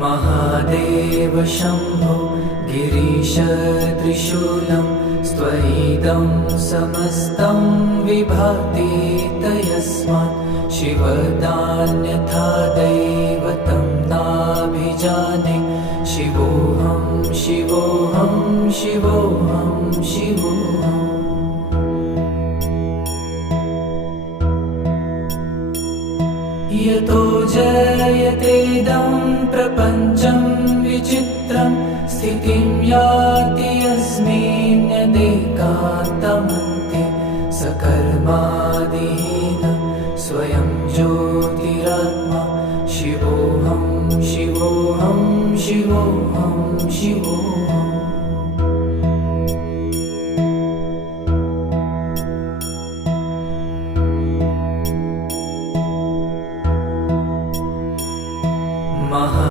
महादेव शम्भो गिरीश त्रिशूलं स्वैदं समस्तं विभाति तयस्मात् शिवदान्यथा दैवतं नाभिजाने शिवोऽहं शिवोऽहं शिवोऽहं शिवोऽहम् यतो जयतेदं प्रपञ्चं विचित्रं स्थितिं याति यस्मिन्नेकान्तमन्ते सकर्मादिहीनं स्वयं ज्योतिरात्मा शिवोऽहं शिवोऽहं शिवोऽहं शिवोऽहम्